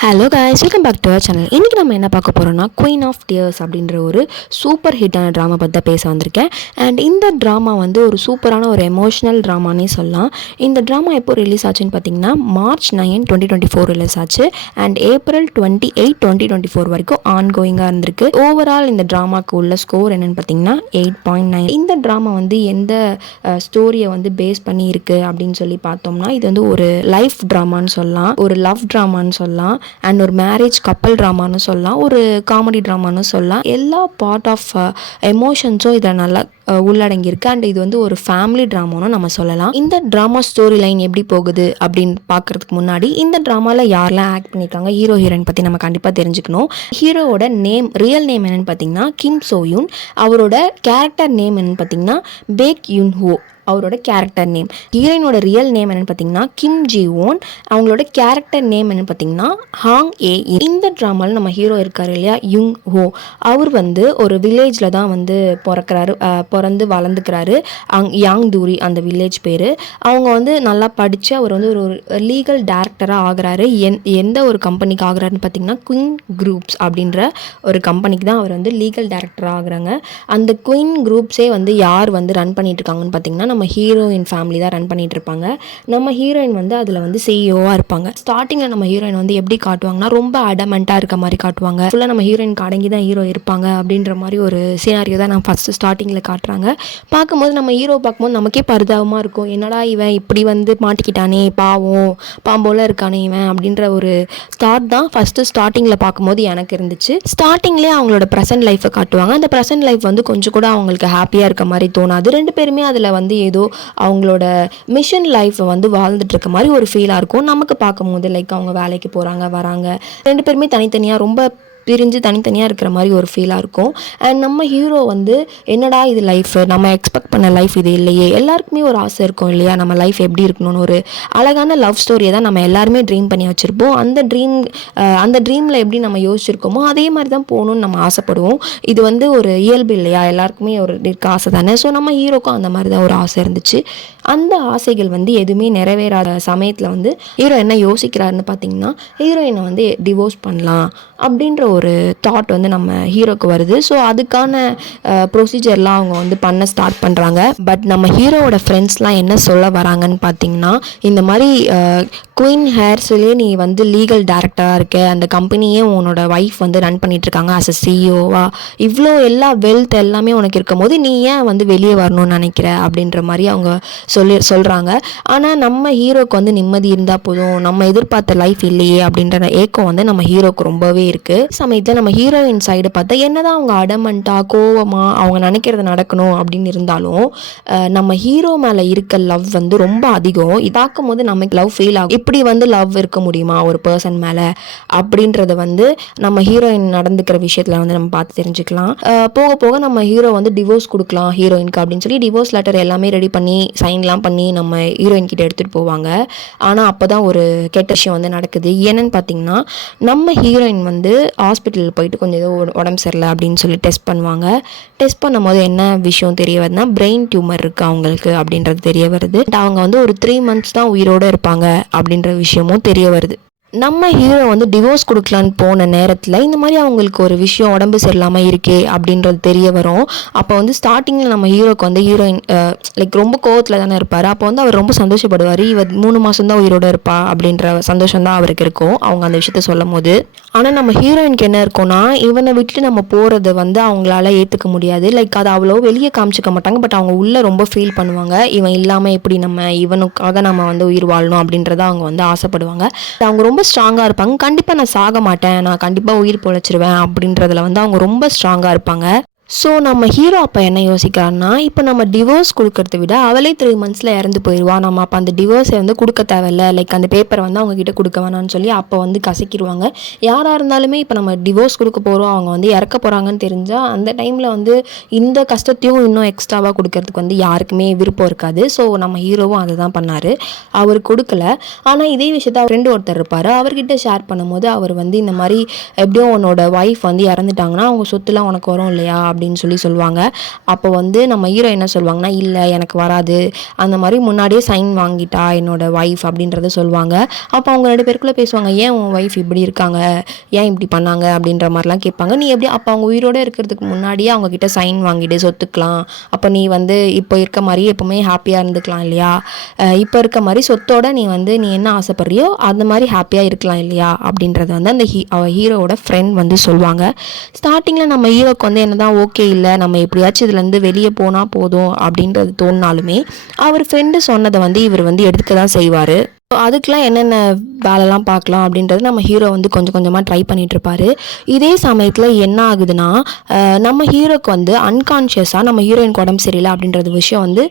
Hello guys welcome back to our channel இன்றைக்கி நம்ம என்ன பார்க்க போகிறோம்னா குயின் ஆஃப் டியர்ஸ் அப்படின்ற ஒரு சூப்பர் ஹிட்டான ட்ராமா பற்றி தான் பேச வந்திருக்கேன். அண்ட் இந்த ட்ராமா வந்து ஒரு சூப்பரான ஒரு எமோஷனல் ட்ராமானே சொல்லலாம். இந்த ட்ராமா எப்போ ரிலீஸ் ஆச்சுன்னு பார்த்தீங்கன்னா March nine twenty twenty four release ஆச்சு. And April twenty eight twenty twenty four வரைக்கும் ஆன் கோயிங்காக இருந்திருக்கு. ஓவரால் இந்த ட்ராமாக்கு உள்ள ஸ்கோர் என்னென்னு பார்த்தீங்கன்னா எயிட் பாயிண்ட் நைன் இந்த ட்ராமா வந்து எந்த ஸ்டோரியை வந்து பேஸ் பண்ணியிருக்கு அப்படின்னு சொல்லி பார்த்தோம்னா இது வந்து ஒரு லைஃப் ட்ராமான்னு சொல்லலாம். ஒரு லவ் ட்ராமான்னு சொல்லலாம். அண்ட் ஒரு மேரேஜ் கப்பல் ட்ராமான்னு சொல்லலாம் ஒரு காமெடி ட்ராமான்னு சொல்லலாம். எல்லா பார்ட் ஆஃப் எமோஷன்ஸும் இதில் நல்லா uh, உள்ளடங்கியிருக்கு. அண்ட் இது வந்து ஒரு ஃபேமிலி ட்ராமான்னு நம்ம சொல்லலாம். இந்த ட்ராமா ஸ்டோரி லைன் எப்படி போகுது அப்படின்னு பார்க்கறதுக்கு முன்னாடி இந்த ட்ராமாவில் யாரெல்லாம் ஆக்ட் பண்ணியிருக்காங்க ஹீரோ ஹீரோயின் பற்றி நம்ம கண்டிப்பாக தெரிஞ்சுக்கணும். ஹீரோவோட நேம் ரியல் நேம் என்னன்னு பார்த்தீங்கன்னா கிம் சோயுன் அவரோட கேரக்டர் நேம் என்னன்னு பார்த்தீங்கன்னா பேக் யுன் ஹோ அவரோட கேரக்டர் நேம் ஹீரோயினோட ரியல் நேம் என்னன்னு பார்த்தீங்கன்னா கிம் ஜி ஓன் அவங்களோட கேரக்டர் நேம் என்னன்னு பார்த்தீங்கன்னா ஹாங் ஏ இந்த ட்ராமாவில் நம்ம ஹீரோ இருக்காரு இல்லையா? யுங் ஹோ அவர் வந்து ஒரு வில்லேஜில் தான் வந்து பிறக்கிறாரு பிறந்து வளர்ந்துக்கிறாரு. அங் யாங் தூரி அந்த வில்லேஜ் பேர். அவங்க வந்து நல்லா படித்து அவர் வந்து ஒரு லீகல் டேரக்டராக ஆகிறாரு. என் எந்த ஒரு கம்பெனிக்கு ஆகிறாருன்னு பார்த்தீங்கன்னா குயின் குரூப்ஸ் அப்படின்ற ஒரு கம்பெனிக்கு தான் அவர் வந்து லீகல் டேரக்டராக ஆகிறாங்க. அந்த குயின் குரூப்ஸே வந்து யார் வந்து ரன் பண்ணிட்டு இருக்காங்கன்னு பார்த்தீங்கன்னா நம்ம ஹீரோயின் ஃபேமிலி தான் ரன் பண்ணிகிட்டு இருப்பாங்க நம்ம ஹீரோயின் வந்து அதில் வந்து சிஇஓவாக இருப்பாங்க. ஸ்டார்டிங்கில் நம்ம ஹீரோயின் வந்து எப்படி காட்டுவாங்கன்னா ரொம்ப அடமெண்ட்டாக இருக்க மாதிரி காட்டுவாங்க. ஃபுல்லாக நம்ம ஹீரோயின் அடங்கி தான் ஹீரோ இருப்பாங்க அப்படின்ற மாதிரி ஒரு சீனாரியோ தான் நான் ஃபஸ்ட்டு ஸ்டார்டிங்கில் காட்டுறாங்க. பார்க்கும்போது நம்ம ஹீரோ பார்க்கும்போது நமக்கே பரிதாபமாக இருக்கும். என்னடா இவன் இப்படி வந்து மாட்டிக்கிட்டானே பாவம் பாம்போல இருக்கானே இவன் அப்படின்ற ஒரு ஸ்டார்ட் தான் ஃபஸ்ட்டு ஸ்டார்டிங்கில் பார்க்கும்போது எனக்கு இருந்துச்சு. ஸ்டார்டிங்லேயே அவங்களோட ப்ரெசன்ட் லைஃப்பை காட்டுவாங்க. அந்த ப்ரெசன்ட் லைஃப் வந்து கொஞ்சம் கூட அவங்களுக்கு ஹாப்பியாக இருக்க மாதிரி தோணாது. ரெண்டு பேருமே அதில் வந்து ஏதோ அவங்களோட மிஷன் லைஃப்பை வந்து வாழ்ந்துட்டு இருக்க மாதிரி ஒரு ஃபீலாக இருக்கும். நமக்கு பார்க்கும்போது லைக் அவங்க வேலைக்கு போகிறாங்க வராங்க. ரெண்டு பேருமே தனித்தனியாக ரொம்ப பிரிஞ்சு தனித்தனியாக இருக்கிற மாதிரி ஒரு ஃபீலாக இருக்கும். அண்ட் நம்ம ஹீரோ வந்து என்னடா இது லைஃப் நம்ம எக்ஸ்பெக்ட் பண்ண லைஃப் இது இல்லையே. எல்லாருக்குமே ஒரு ஆசை இருக்கும் இல்லையா? நம்ம லைஃப் எப்படி இருக்கணும்னு ஒரு அழகான லவ் ஸ்டோரியை தான் நம்ம எல்லாருமே ட்ரீம் பண்ணி வச்சுருப்போம். அந்த ட்ரீம் அந்த ட்ரீமில் எப்படி நம்ம யோசிச்சிருக்கோமோ அதே மாதிரி தான் போகணும்னு நம்ம ஆசைப்படுவோம். இது வந்து ஒரு இயல்பு இல்லையா? எல்லாருக்குமே ஒரு இருக்க ஆசை தானே? ஸோ நம்ம ஹீரோக்கும் அந்த மாதிரி தான் ஒரு ஆசை இருந்துச்சு. அந்த ஆசைகள் வந்து எதுவுமே நிறைவேறாத சமயத்தில் வந்து ஹீரோ என்ன யோசிக்கிறாருன்னு பார்த்தீங்கன்னா ஹீரோயினை வந்து டிவோர்ஸ் பண்ணலாம் அப்படின்ற ஒரு தாட் வந்து நம்ம ஹீரோக்கு வருது. ஸோ அதுக்கான ப்ரொசீஜர்லாம் அவங்க வந்து பண்ண ஸ்டார்ட் பண்ணுறாங்க பட் நம்ம ஹீரோவோட ஃப்ரெண்ட்ஸ்லாம் என்ன சொல்ல வராங்கன்னு பார்த்தீங்கன்னா இந்த மாதிரி குயின் ஹேர்ஸ்லேயே நீ வந்து லீகல் டேரக்டராக இருக்க. அந்த கம்பெனியே உன்னோட ஒய்ஃப் வந்து ரன் பண்ணிகிட்ருக்காங்க ஆஸ் அஸ் அ சிஇஓவா இவ்வளோ எல்லா வெல்த் எல்லாமே உனக்கு இருக்கும் போது நீ ஏன் வந்து வெளியே வரணும்னு நினைக்கிற? அப்படின்ற மாதிரி அவங்க சொல்லி சொல்கிறாங்க ஆனால் நம்ம ஹீரோக்கு வந்து நிம்மதி இருந்தால் போதும். நம்ம எதிர்பார்த்த லைஃப் இல்லையே அப்படின்ற ஏக்கம் வந்து நம்ம ஹீரோக்கு ரொம்பவே இருக்குது சமயத்தில் நம்ம ஹீரோயின் சைடு பார்த்தா என்னதான் அவங்க அடமெண்ட்டாக கோவமாக அவங்க நினைக்கிறது நடக்கணும் அப்படின்னு இருந்தாலும் நம்ம ஹீரோ மேலே இருக்க லவ் வந்து ரொம்ப அதிகம். இதாக்கும் போது நமக்கு லவ் ஃபீல் ஆகும். இப்படி வந்து லவ் இருக்க முடியுமா ஒரு பர்சன் மேலே அப்படின்றத வந்து நம்ம ஹீரோயின் நடந்துக்கிற விஷயத்தில் வந்து நம்ம பார்த்து தெரிஞ்சுக்கலாம். போக போக நம்ம ஹீரோ வந்து டிவோர்ஸ் கொடுக்கலாம் ஹீரோயினுக்கு அப்படின்னு சொல்லி டிவோர்ஸ் லெட்டர் எல்லாமே ரெடி பண்ணி சைன்லாம் பண்ணி நம்ம ஹீரோயின் கிட்ட எடுத்துகிட்டு போவாங்க. ஆனால் அப்போ தான் ஒரு கெட்ட விஷயம் வந்து நடக்குது. என்னன்னு பார்த்தீங்கன்னா நம்ம ஹீரோயின் வந்து ஹாஸ்பிட்டல் போயிட்டு கொஞ்சம் ஏதோ உடம்பு சரியில்லை அப்படின்னு சொல்லி டெஸ்ட் பண்ணுவாங்க. டெஸ்ட் பண்ணும்போது என்ன விஷயம் தெரிய வருதுன்னா பிரெயின் டியூமர் இருக்குது அவங்களுக்கு அப்படின்றது தெரிய வருது. அவங்க வந்து ஒரு த்ரீ மந்த்ஸ் தான் உயிரோடு இருப்பாங்க அப்படின்னு அப்படின்ற விஷயமும் தெரிய வருது. நம்ம ஹீரோ வந்து டிவோர்ஸ் கொடுக்கலான்னு போன நேரத்தில் இந்த மாதிரி அவங்களுக்கு ஒரு விஷயம் உடம்பு சரியில்லாமல் இருக்கே அப்படின்றது தெரிய வரும். அப்போ வந்து ஸ்டார்டிங்கில் நம்ம ஹீரோக்கு வந்து ஹீரோயின் லைக் ரொம்ப கோவத்தில் தானே இருப்பார். அப்போ வந்து அவர் ரொம்ப சந்தோஷப்படுவார். இவர் மூணு மாதம் தான் உயிரோட இருப்பா அப்படின்ற சந்தோஷம் தான் அவருக்கு இருக்கும். அவங்க அந்த விஷயத்த சொல்லும் போது ஆனால் நம்ம ஹீரோயினுக்கு என்ன இருக்கும்னா இவனை விட்டுட்டு நம்ம போகிறத வந்து அவங்களால ஏற்றுக்க முடியாது. லைக் அதை அவ்வளோ வெளியே காமிச்சிக்க மாட்டாங்க. பட் அவங்க உள்ளே ரொம்ப ஃபீல் பண்ணுவாங்க. இவன் இல்லாமல் எப்படி நம்ம இவனுக்காக நம்ம வந்து உயிர் வாழணும் அப்படின்றத அவங்க வந்து ஆசைப்படுவாங்க. அவங்க ரொம்ப ஸ்ட்ராங்காக இருப்பாங்க. கண்டிப்பாக நான் சாக மாட்டேன் நான் கண்டிப்பாக உயிர் பொழைச்சிருவேன் அப்படின்றதுல வந்து அவங்க ரொம்ப ஸ்ட்ராங்காக இருப்பாங்க. ஸோ நம்ம ஹீரோ அப்போ என்ன யோசிக்கிறான்னா இப்போ நம்ம டிவோர்ஸ் கொடுக்கறத விட அவளே த்ரீ மந்த்ஸில் இறந்து போயிடுவா நம்ம அப்போ அந்த டிவோர்ஸை வந்து கொடுக்க தேவையில்ல. லைக் அந்த பேப்பரை வந்து அவங்கக்கிட்ட கொடுக்க வேணாம்னு சொல்லி அப்போ வந்து கசக்கிடுவாங்க யாராக இருந்தாலுமே இப்போ நம்ம டிவோர்ஸ் கொடுக்க போகிறோம் அவங்க வந்து இறக்க போகிறாங்கன்னு தெரிஞ்சால் அந்த டைமில் வந்து இந்த கஷ்டத்தையும் இன்னும் எக்ஸ்ட்ராவாக கொடுக்கறதுக்கு வந்து யாருக்குமே விருப்பம் இருக்காது. ஸோ நம்ம ஹீரோவும் அதை தான் பண்ணார். அவர் கொடுக்கல. ஆனால் இதே விஷயத்த அவர் ஃப்ரெண்டு ஒருத்தர் இருப்பார். அவர்கிட்ட ஷேர் பண்ணும்போது அவர் வந்து இந்த மாதிரி எப்படியும் உன்னோட ஒய்ஃப் வந்து இறந்துட்டாங்கன்னா அவங்க சொத்துலாம் உனக்கு வரும் இல்லையா? அப்படின்னு சொல்லி சொல்லுவாங்க. அப்போ வந்து நம்ம ஹீரோ என்ன சொல்லுவாங்கன்னா இல்லை எனக்கு வராது. அந்த மாதிரி முன்னாடியே சைன் வாங்கிட்டா என்னோட ஒய்ஃப் அப்படின்றத சொல்லுவாங்க. அப்போ அவங்க ரெண்டு பேருக்குள்ளே பேசுவாங்க ஏன் உன் ஒய்ஃப் இப்படி இருக்காங்க? ஏன் இப்படி பண்ணாங்க? அப்படின்ற மாதிரிலாம் கேட்பாங்க. நீ எப்படி அப்போ அவங்க உயிரோடு இருக்கிறதுக்கு முன்னாடியே அவங்க கிட்ட சைன் வாங்கிட்டு சொத்துக்கலாம். அப்போ நீ வந்து இப்போ இருக்க மாதிரி எப்போவுமே ஹாப்பியாக இருந்துக்கலாம் இல்லையா? இப்போ இருக்க மாதிரி சொத்தோட நீ வந்து நீ என்ன ஆசைப்படுறியோ அந்த மாதிரி ஹாப்பியாக இருக்கலாம் இல்லையா? அப்படின்றத வந்து அந்த ஹீ அவ ஹீரோவோட ஃப்ரெண்ட் வந்து சொல்லுவாங்க. ஸ்டார்டிங்கில் நம்ம ஹீரோக்கு வந்து என்னதான் ஓகே இல்லை நம்ம எப்படியாச்சும் இதுலேருந்து வெளியே போனால் போதும் அப்படின்றது தோணினாலுமே அவர் ஃப்ரெண்டு சொன்னதை வந்து இவர் வந்து எடுத்துக்க தான் செய்வார். ஸோ அதுக்கெலாம் என்னென்ன வேலைலாம் பார்க்கலாம் அப்படின்றது நம்ம ஹீரோ வந்து கொஞ்சம் கொஞ்சமாக ட்ரை பண்ணிட்டு இருப்பாரு இதே சமயத்தில் என்ன ஆகுதுன்னா நம்ம ஹீரோக்கு வந்து அன்கான்ஷியஸாக நம்ம ஹீரோயினுக்கு உடம்பு சரியில்லை அப்படின்றது விஷயம் வந்து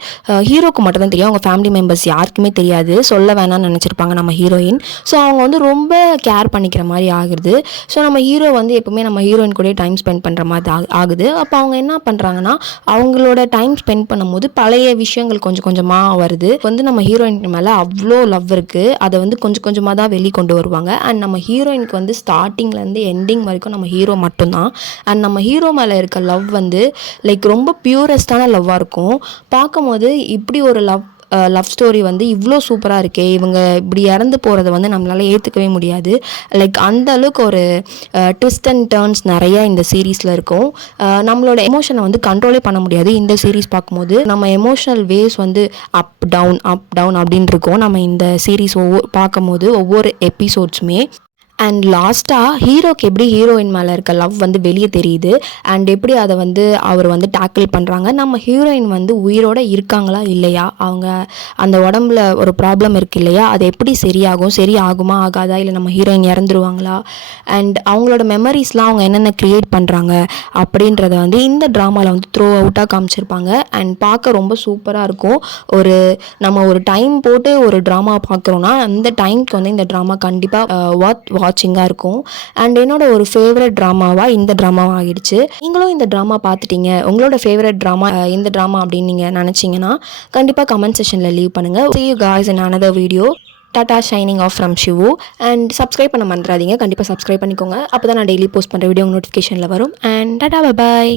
ஹீரோக்கு மட்டும் தான் தெரியும். அவங்க ஃபேமிலி மெம்பர்ஸ் யாருக்குமே தெரியாது. சொல்ல வேணாம்னு நினச்சிருப்பாங்க நம்ம ஹீரோயின் ஸோ அவங்க வந்து ரொம்ப கேர் பண்ணிக்கிற மாதிரி ஆகுது ஸோ நம்ம ஹீரோ வந்து எப்பவுமே நம்ம ஹீரோயின் கூட டைம் ஸ்பெண்ட் பண்ணுற மாதிரி ஆகுது. அப்போ அவங்க என்ன பண்ணுறாங்கன்னா அவங்களோட டைம் ஸ்பெண்ட் பண்ணும்போது பழைய விஷயங்கள் கொஞ்சம் கொஞ்சமாக வருது. வந்து நம்ம ஹீரோயின் மேலே அவ்வளோ லவ் இருக்குது அதை வந்து கொஞ்சம் கொஞ்சமாக தான் வெளி கொண்டு வருவாங்க. அண்ட் நம்ம ஹீரோயினுக்கு வந்து ஸ்டார்டிங்லேருந்து எண்டிங் வரைக்கும் நம்ம ஹீரோ மட்டும்தான். அண்ட் நம்ம ஹீரோ மேலே இருக்க லவ் வந்து லைக் ரொம்ப பியூரஸ்டான லவ்வாக இருக்கும். பார்க்கும்போது இப்படி ஒரு லவ் லவ் ஸ்டோரி வந்து இவ்வளோ சூப்பராக இருக்கே. இவங்க இப்படி இறந்து போகிறத வந்து நம்மளால் ஏற்றுக்கவே முடியாது. லைக் அந்த அளவுக்கு ஒரு ட்விஸ்ட் அண்ட் டேர்ன்ஸ் நிறையா இந்த சீரீஸில் இருக்கும். நம்மளோட எமோஷனை வந்து கண்ட்ரோலே பண்ண முடியாது. இந்த சீரீஸ் பார்க்கும்போது நம்ம எமோஷனல் வேஸ் வந்து அப் டவுன் அப் டவுன் அப்படின்னு இருக்கும். நம்ம இந்த சீரீஸ் ஒவ்வொரு பார்க்கும்போது ஒவ்வொரு எபிசோட்ஸுமே அண்ட் லாஸ்ட்டாக ஹீரோக்கு எப்படி ஹீரோயின் மேலே இருக்க லவ் வந்து வெளியே தெரியுது? அண்ட் எப்படி அதை வந்து அவர் வந்து டேக்கிள் பண்ணுறாங்க நம்ம ஹீரோயின் வந்து உயிரோட இருக்காங்களா இல்லையா? அவங்க அந்த உடம்புல ஒரு ப்ராப்ளம் இருக்கு இல்லையா? அது எப்படி சரியாகும்? சரி ஆகுமா? ஆகாதா? இல்லை நம்ம ஹீரோயின் இறந்துருவாங்களா? அண்ட் அவங்களோட மெமரிஸ்லாம் அவங்க என்னென்ன க்ரியேட் பண்ணுறாங்க அப்படின்றத வந்து இந்த ட்ராமாவில் வந்து த்ரோ அவுட்டாக காமிச்சிருப்பாங்க. அண்ட் பார்க்க ரொம்ப சூப்பராக இருக்கும். ஒரு நம்ம ஒரு டைம் போட்டு ஒரு ட்ராமா பார்க்குறோன்னா அந்த டைம்க்கு வந்து இந்த ட்ராமா கண்டிப்பாக வாட் வாட்சிங்காக இருக்கும். அண்ட் என்னோட ஒரு ஃபேவரட் ட்ராமாவாக இந்த ட்ராமாவாக ஆகிடுச்சு நீங்களும் இந்த ட்ராமா பார்த்துட்டீங்க. உங்களோட ஃபேவரட் ட்ராமா இந்த ட்ராமா அப்படின்னு நீங்கள் நினச்சிங்கன்னா கண்டிப்பாக கமெண்ட் செஷனில் லீவ் பண்ணுங்கள் see you guys in another video tata signing off from Shivu and subscribe பண்ண மறந்துடாதீங்க. கண்டிப்பாக சப்ஸ்கிரைப் பண்ணிக்கோங்க. அப்போ தான் நான் டெய்லி போஸ்ட் பண்ணுற வீடியோ நோட்டிஃபிகேஷனில் வரும். அண்ட் டாடா பாய்